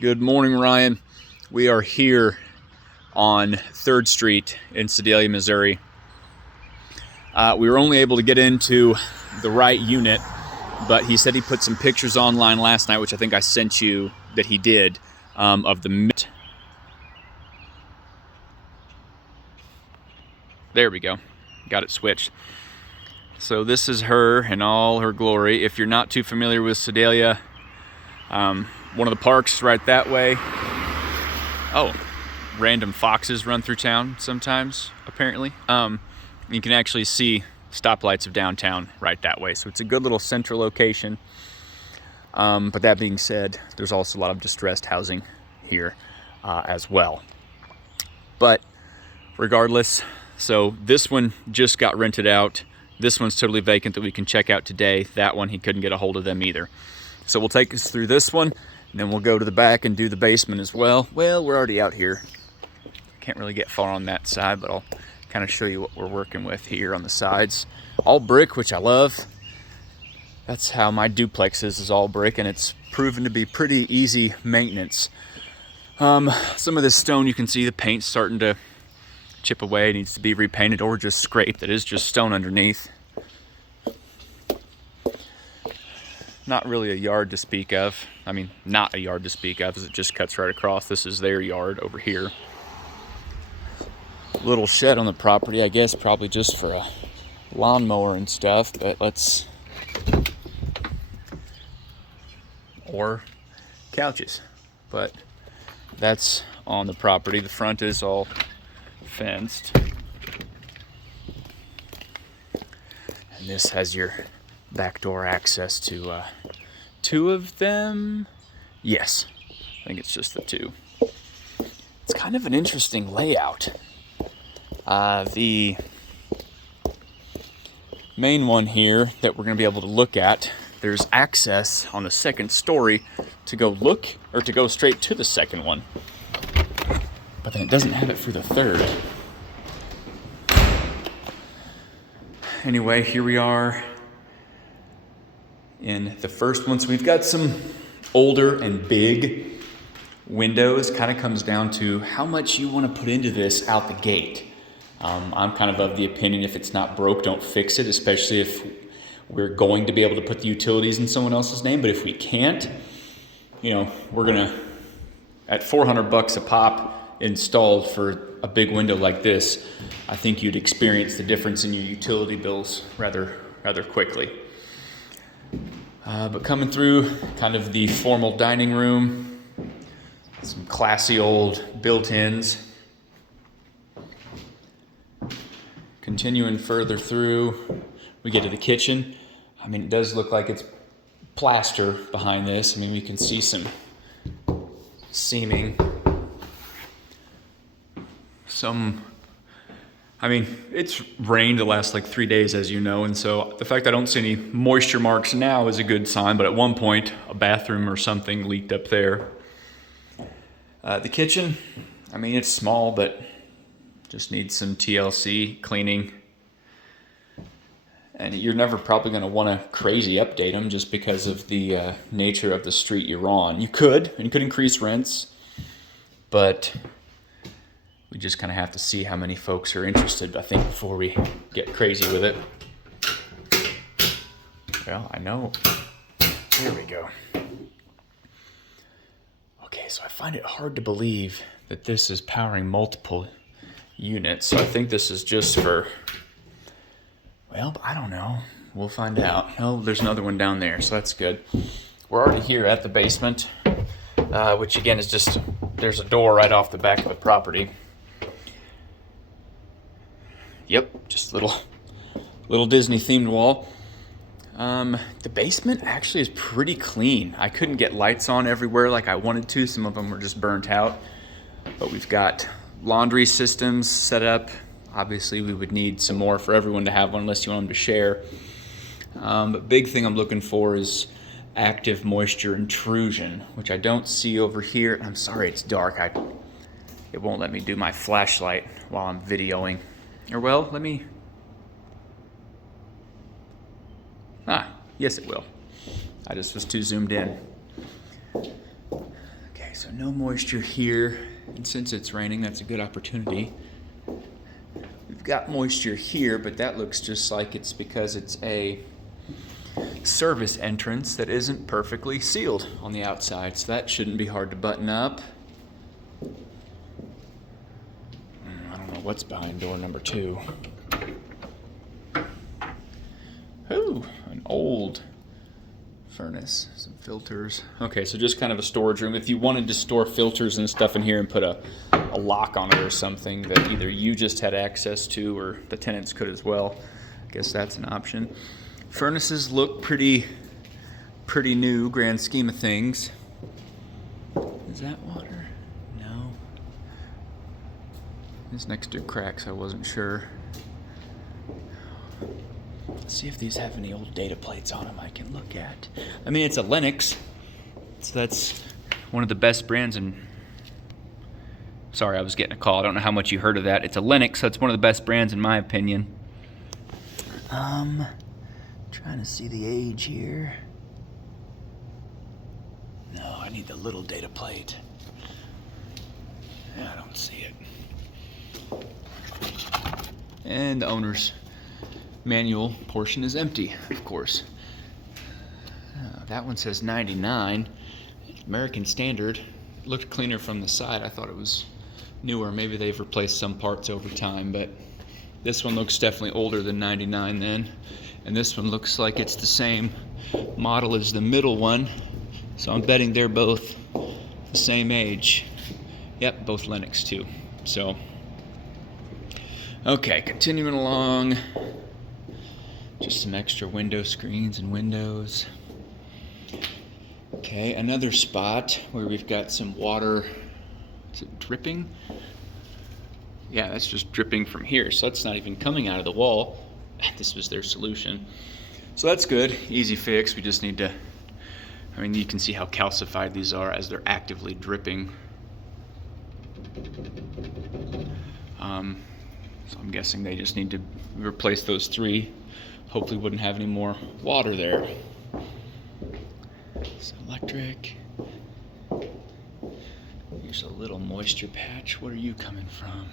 Good morning, Ryan. We are here on 3rd Street in Sedalia, Missouri. We were only able to get into the right unit, but he said he put some pictures online last night, which I think I sent you that he did, of the... There we go. Got it switched. So this is her in all her glory. If you're not too familiar with Sedalia, one of the parks right that way. Oh, random foxes run through town sometimes, apparently. You can actually see stoplights of downtown right that way. So it's a good little central location. But that being said, there's also a lot of distressed housing here as well. But regardless, so this one just got rented out. This one's totally vacant that we can check out today. That one, he couldn't get a hold of them either. So we'll take us through this one, and then we'll go to the back and do the basement as well. Well, we're already out here. Can't really get far on that side, but I'll kind of show you what we're working with here on the sides. All brick, which I love. That's how my duplex is all brick, and it's proven to be pretty easy maintenance. Some of this stone, you can see the paint's starting to chip away. It needs to be repainted or just scraped. It is just stone underneath. Not really a yard to speak of. I mean, not a yard to speak of, as it just cuts right across. This is their yard over here. Little shed on the property, I guess, probably just for a lawnmower and stuff, but let's... Or couches. But that's on the property. The front is all fenced. And this has your back door access to 2 of them. Yes, I think it's just the 2. It's kind of an interesting layout. The main one here that we're going to be able to look at, there's access on the 2nd story to go look, or to go straight to the 2nd one. But then it doesn't have it for the 3rd. Anyway, here we are in the first one. So we've got some older and big windows. Kind of comes down to how much you want to put into this out the gate. I'm kind of the opinion, if it's not broke, don't fix it, especially if we're going to be able to put the utilities in someone else's name. But if we can't, you know, we're gonna, at $400 a pop installed for a big window like this, I think you'd experience the difference in your utility bills rather quickly. But coming through kind of the formal dining room, some classy old built-ins. Continuing further through, we get to the kitchen. I mean, it does look like it's plaster behind this. I mean, we can see some seaming. I mean, it's rained the last like 3 days, as you know, and so the fact I don't see any moisture marks now is a good sign, but at one point, a bathroom or something leaked up there. The kitchen, I mean, it's small, but just needs some TLC cleaning. And you're never probably going to want to crazy update them just because of the nature of the street you're on. You could increase rents, but we just kind of have to see how many folks are interested, I think, before we get crazy with it. Well, I know. There we go. Okay, so I find it hard to believe that this is powering multiple units. So I think this is just for, well, I don't know. We'll find out. Oh, there's another one down there, so that's good. We're already here at the basement, which again is just, there's a door right off the back of the property. Yep, just little Disney themed wall. The basement actually is pretty clean. I couldn't get lights on everywhere like I wanted to. Some of them were just burnt out. But we've got laundry systems set up. Obviously, we would need some more for everyone to have one unless you want them to share. But big thing I'm looking for is active moisture intrusion, which I don't see over here. I'm sorry, it's dark. It won't let me do my flashlight while I'm videoing. Or well, let me... Yes, it will. I just was too zoomed in. Okay, So no moisture here, and since it's raining, that's a good opportunity. We've got moisture here, but that looks just like it's because it's a service entrance that isn't perfectly sealed on the outside, so that shouldn't be hard to button up. I don't know what's behind door number 2. Ooh, an old furnace, some filters. Okay, so just kind of a storage room. If you wanted to store filters and stuff in here and put a lock on it or something that either you just had access to or the tenants could as well, I guess that's an option. Furnaces look pretty new, grand scheme of things. Is that water? No. It's next to cracks, I wasn't sure. Let's see if these have any old data plates on them I can look at. I mean, it's a Lennox, so that's one of the best brands in... Sorry, I was getting a call. I don't know how much you heard of that. It's a Lennox, so it's one of the best brands in my opinion. Trying to see the age here. No, I need the little data plate. Yeah, I don't see it. And the owner's manual portion is empty, of course. That one says 99. American Standard. Looked cleaner from the side. I thought it was newer. Maybe they've replaced some parts over time, but this one looks definitely older than 99 then. And this one looks like it's the same model as the middle one. So I'm betting they're both the same age. Yep, both Lennox too. So, okay, continuing along. Just some extra window screens and windows. Okay, another spot where we've got some water. Is it dripping? Yeah, that's just dripping from here. So that's not even coming out of the wall. This was their solution. So that's good, easy fix. We just need to, I mean, you can see how calcified these are as they're actively dripping. So I'm guessing they just need to replace those 3. Hopefully wouldn't have any more water there. It's electric. Here's a little moisture patch. Where are you coming from?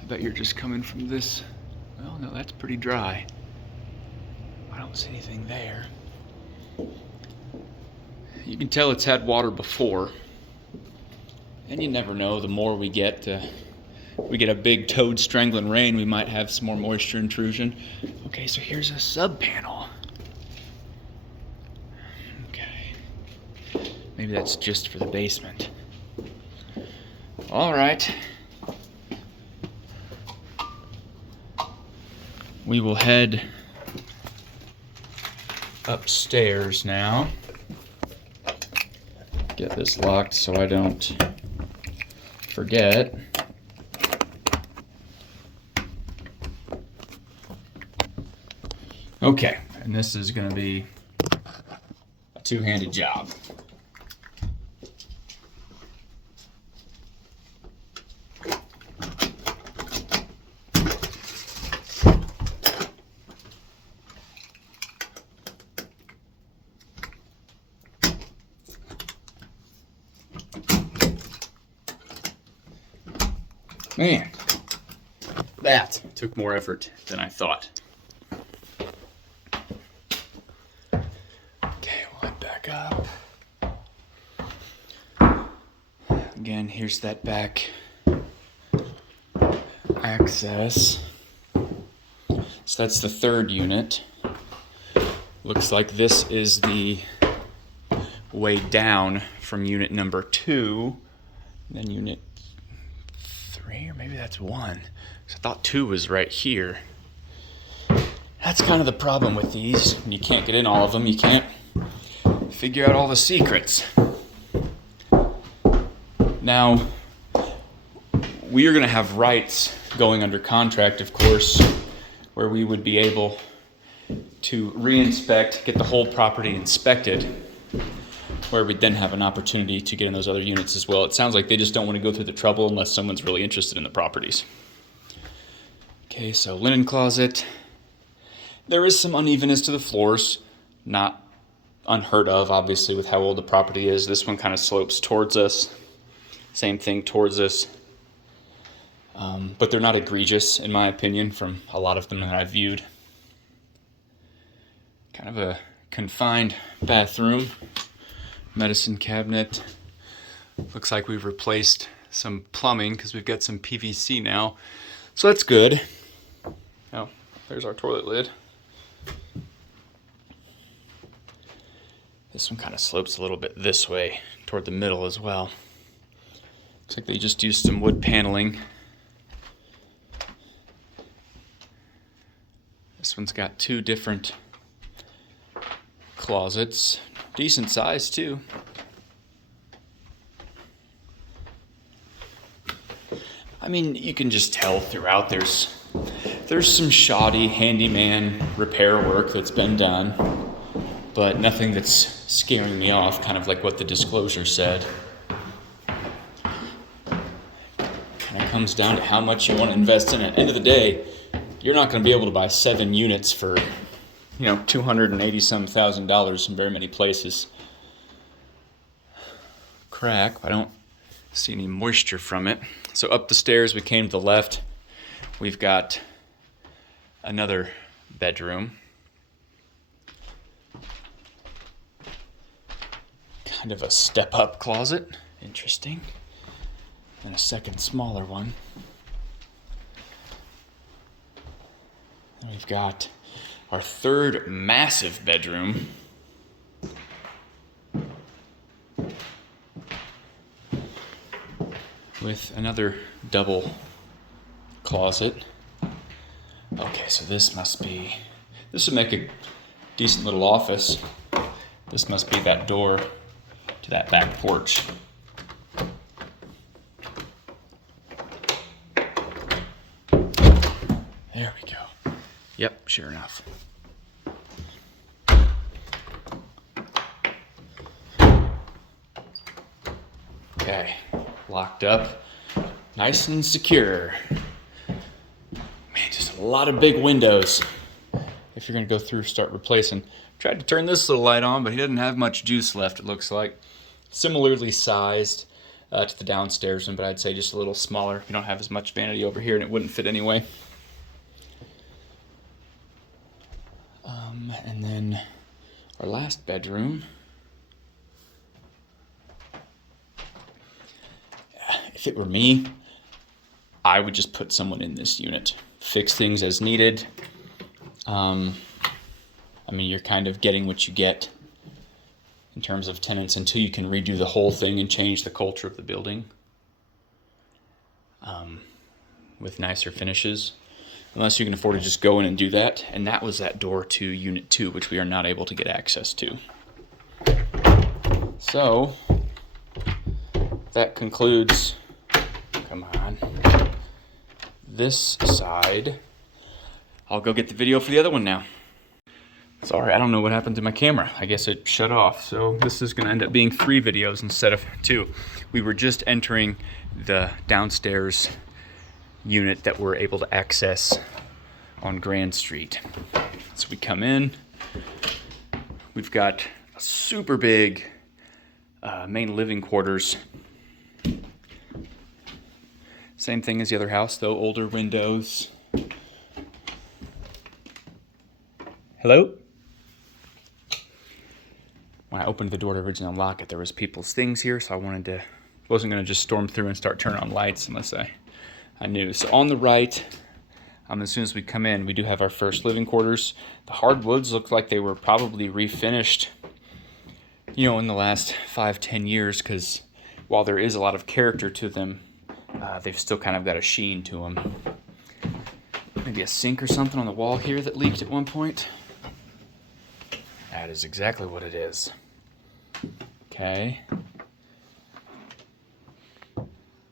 I bet you're just coming from this. Well, no, that's pretty dry. I don't see anything there. You can tell it's had water before. And you never know, the more we get a big toad strangling rain, we might have some more moisture intrusion. Okay, so here's a sub panel. Okay. Maybe that's just for the basement. All right. We will head upstairs now. Get this locked so I don't forget. Okay, and this is going to be a two-handed job. Man, that took more effort than I thought. Okay, we'll head back up. Again, here's that back access. So that's the third unit. Looks like this is the way down from unit number 2, and then unit 3, or maybe that's 1. So I thought 2 was right here. That's kind of the problem with these. When you can't get in all of them, you can't figure out all the secrets. Now, we are going to have rights going under contract, of course, where we would be able to re-inspect, get the whole property inspected, where we'd then have an opportunity to get in those other units as well. It sounds like they just don't want to go through the trouble unless someone's really interested in the properties. Okay, so linen closet. There is some unevenness to the floors, not unheard of, obviously, with how old the property is. This one kind of slopes towards us. Same thing towards us. But they're not egregious, in my opinion, from a lot of them that I've viewed. Kind of a confined bathroom. Medicine cabinet. Looks like we've replaced some plumbing because we've got some PVC now. So that's good. Oh, there's our toilet lid. This one kind of slopes a little bit this way toward the middle as well. Looks like they just used some wood paneling. This one's got 2 different closets. Decent size too. I mean, you can just tell throughout there's some shoddy handyman repair work that's been done, but nothing that's scaring me off, kind of like what the disclosure said. Kind of comes down to how much you want to invest in it. At the end of the day, you're not going to be able to buy 7 units for, $280-some thousand in very many places. Crack, I don't see any moisture from it. So up the stairs, we came to the left. We've got another bedroom. Kind of a step-up closet. Interesting. And a second smaller one. And we've got our third massive bedroom. With another double closet. Okay, so this would make a decent little office. This must be that door to that back porch. There we go. Yep, sure enough. Okay, locked up, nice and secure. Man, just a lot of big windows. If you're gonna go through, start replacing. Tried to turn this little light on, but he doesn't have much juice left, it looks like. Similarly sized to the downstairs one, but I'd say just a little smaller. You don't have as much vanity over here, and it wouldn't fit anyway. And then our last bedroom. If it were me, I would just put someone in this unit. Fix things as needed. I mean, you're kind of getting what you get in terms of tenants until you can redo the whole thing and change the culture of the building with nicer finishes. Unless you can afford to just go in and do that. And that was that door to Unit 2, which we are not able to get access to. So, that concludes, come on, this side. I'll go get the video for the other one now. Sorry, I don't know what happened to my camera. I guess it shut off. So this is gonna end up being 3 videos instead of 2. We were just entering the downstairs unit that we're able to access on Grand Street. So we come in, we've got a super big main living quarters. Same thing as the other house though, older windows. Hello? When I opened the door to originally unlock it, there was people's things here, so wasn't gonna just storm through and start turning on lights unless I knew. So on the right, as soon as we come in, we do have our first living quarters. The hardwoods look like they were probably refinished, in the last 5-10 years, because while there is a lot of character to them, they've still kind of got a sheen to them. Maybe a sink or something on the wall here that leaked at one point. That is exactly what it is. Okay.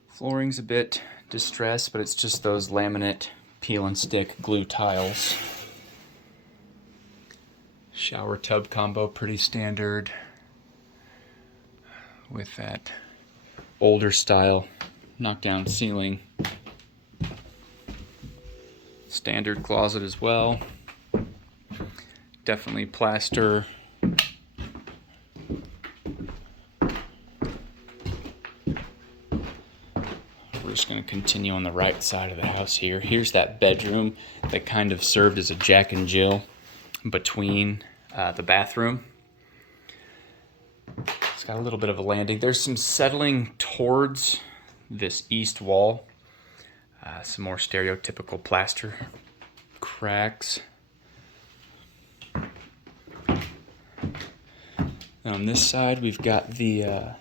Flooring's a bit distressed, but it's just those laminate peel and stick glue tiles. Shower tub combo, pretty standard with that older style knockdown ceiling. Standard closet as well. Definitely plaster we're just going to continue on the right side of the house here. Here's that bedroom that kind of served as a Jack and Jill between the bathroom. It's got a little bit of a landing. There's some settling towards this east wall. Some more stereotypical plaster cracks. And on this side, we've got the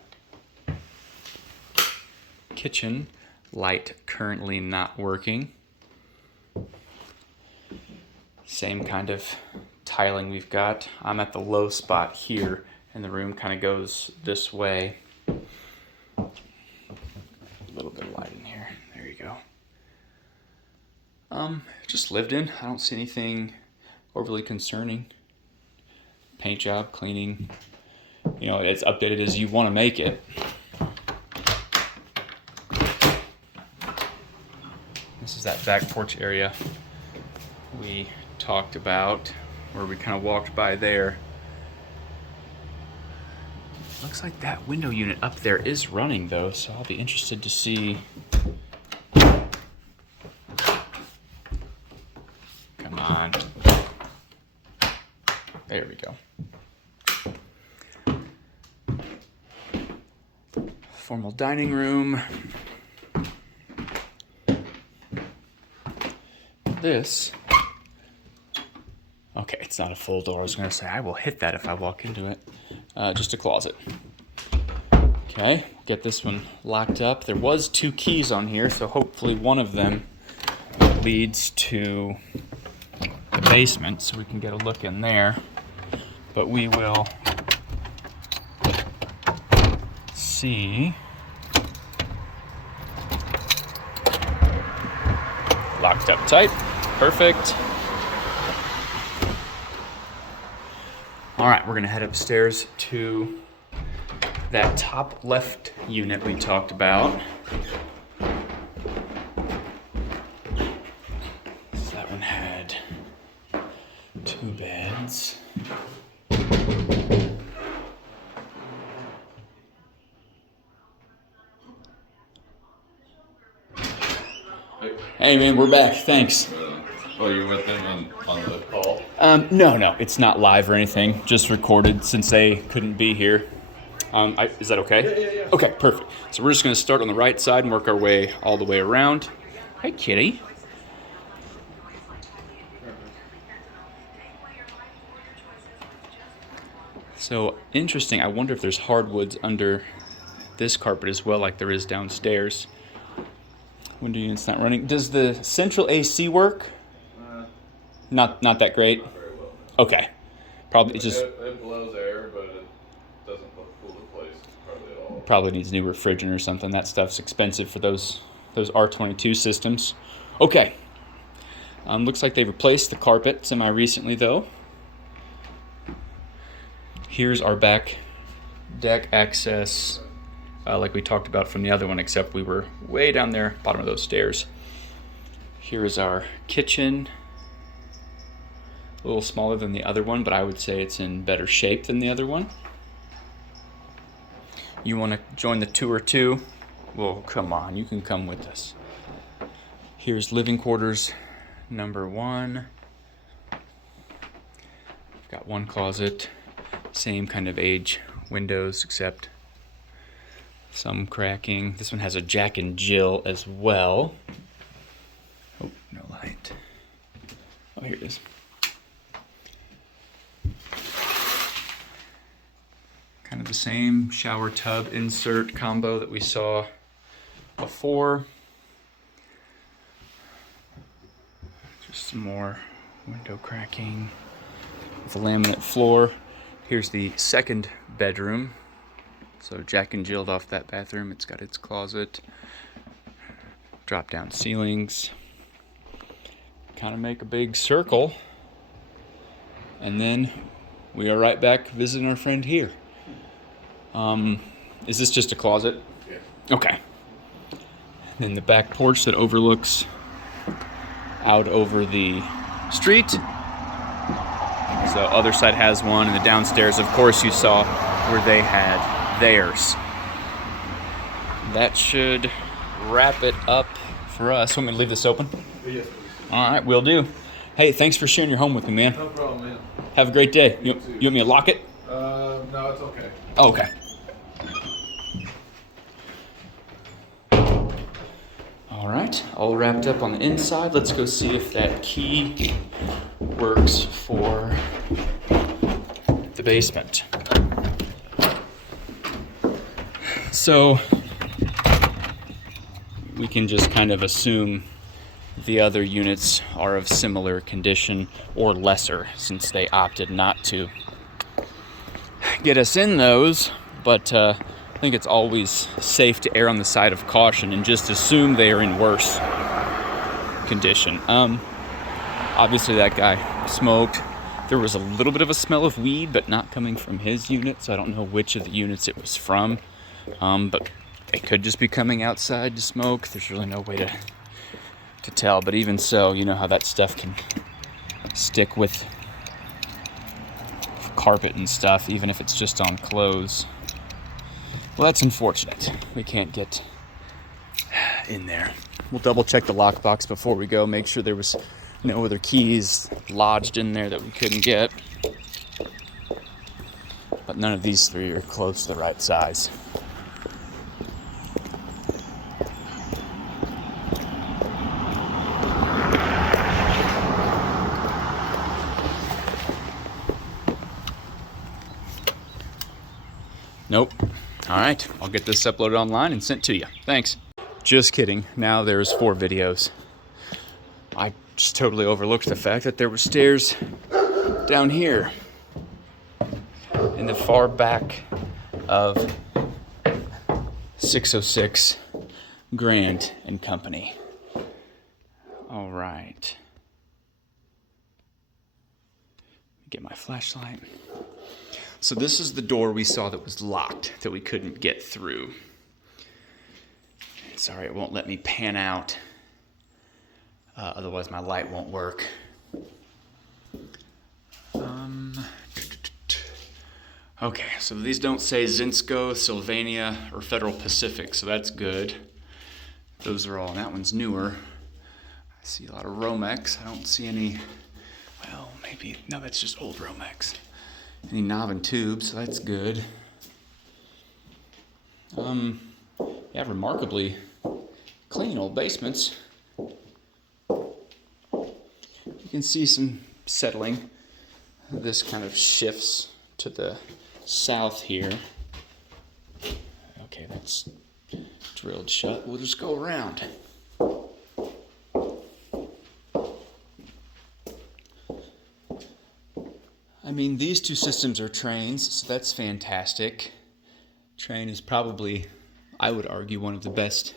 kitchen light currently not working. Same kind of tiling we've got. I'm at the low spot here, and the room kind of goes this way. A little bit of light in here. There you go. Just lived in. I don't see anything overly concerning. Paint job, cleaning. You know, it's updated as you want to make it. This is that back porch area we talked about, where we kind of walked by there. Looks like that window unit up there is running though, so I'll be interested to see. Come on. There we go. Formal dining room. This, okay, it's not a full door. I was gonna say I will hit that if I walk into it. Just a closet. Okay, get this one locked up. There was 2 keys on here, so hopefully one of them leads to the basement, so we can get a look in there. But we will see. Locked up tight. Perfect. All right, we're gonna head upstairs to that top left unit we talked about. So that one had 2 beds. Hey man, we're back. Thanks. Oh, you with them on the call? No, it's not live or anything. Just recorded since they couldn't be here. Is that okay? Yeah. Okay, perfect. So we're just going to start on the right side and work our way all the way around. Hi, kitty. So interesting. I wonder if there's hardwoods under this carpet as well, like there is downstairs. Window unit's not running. Does the central AC work? Not that great. Not very well. Okay. Probably just It blows air, but it doesn't cool the place hardly at all. probably needs new refrigerant or something. That stuff's expensive for those R22 systems. Okay. Looks like they replaced the carpet semi-recently though. Here's our back deck access, like we talked about from the other one, except we were way down there, bottom of those stairs. Here is our kitchen. A little smaller than the other one, but I would say it's in better shape than the other one. You want to join the tour too? Well, come on, you can come with us. Here's living quarters number 1. Got 1 closet, same kind of age windows, except some cracking. This one has a Jack and Jill as well. Oh, no light. Oh, here it is. Kind of the same shower tub insert combo that we saw before. Just some more window cracking with a laminate floor. Here's the second bedroom. So Jack and Jilled off that bathroom. It's got its closet, drop down ceilings, kind of make a big circle. And then we are right back visiting our friend here. Is this just a closet? Yeah. Okay. And then the back porch that overlooks out over the street. So other side has one, and the downstairs, of course, you saw where they had theirs. That should wrap it up for us. Want me to leave this open? Yes, please. All right, will do. Hey, thanks for sharing your home with me, man. No problem, man. Have a great day. You too. want me to lock it? No, it's okay. Oh, okay. All right, all wrapped up on the inside. Let's go see if that key works for the basement. So we can just kind of assume the other units are of similar condition or lesser, since they opted not to get us in those, but I think it's always safe to err on the side of caution and just assume they are in worse condition. Obviously that guy smoked. There was a little bit of a smell of weed, but not coming from his unit, so I don't know which of the units it was from. But they could just be coming outside to smoke. There's really no way to tell, but even so, you know how that stuff can stick with carpet and stuff, even if it's just on clothes. Well, that's unfortunate. We can't get in there. We'll double check the lockbox before we go, make sure there was no other keys lodged in there that we couldn't get. But none of these three are close to the right size. Nope. All right, I'll get this uploaded online and sent to you. Thanks. Just kidding. Now there's 4 videos. I just totally overlooked the fact that there were stairs down here in the far back of 606 Grand and Company. All right. Get my flashlight. So this is the door we saw that was locked, that we couldn't get through. Sorry, it won't let me pan out. Otherwise my light won't work. Okay, so these don't say Zinsco, Sylvania, or Federal Pacific, so that's good. Those are all, and that one's newer. I see a lot of Romex. I don't see any, well, maybe, no, that's just old Romex. Any knob and tube, so that's good. Yeah, remarkably clean old basements. You can see some settling. This kind of shifts to the south here. Okay, that's drilled shut. We'll just go around. I mean, these two systems are Trane's, so that's fantastic. Trane is probably, I would argue, one of the best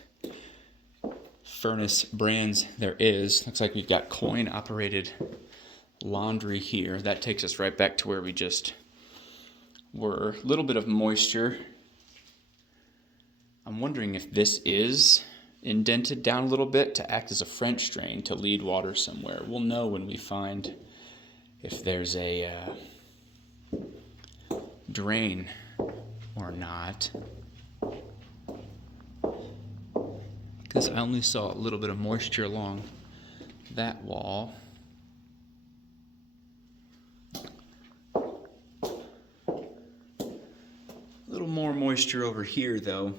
furnace brands there is. Looks like we've got coin-operated laundry here. That takes us right back to where we just were. A little bit of moisture. I'm wondering if this is indented down a little bit to act as a French drain to lead water somewhere. We'll know when we find if there's a drain or not. Because I only saw a little bit of moisture along that wall. A little more moisture over here though.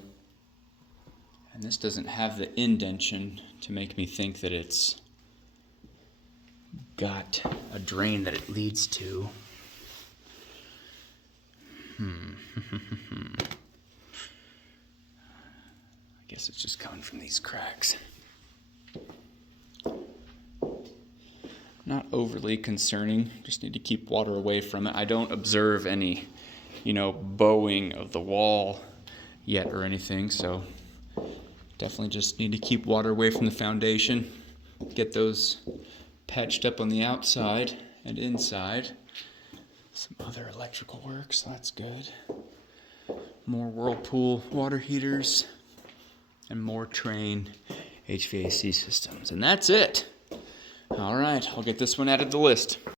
And this doesn't have the indentation to make me think that it's got a drain that it leads to. I guess it's just coming from these cracks. Not overly concerning, just need to keep water away from it. I don't observe any, bowing of the wall yet or anything, so definitely just need to keep water away from the foundation. Get those patched up on the outside and inside. Some other electrical work, so that's good. More Whirlpool water heaters and more Trane HVAC systems. And that's it. All right, I'll get this one added to the list.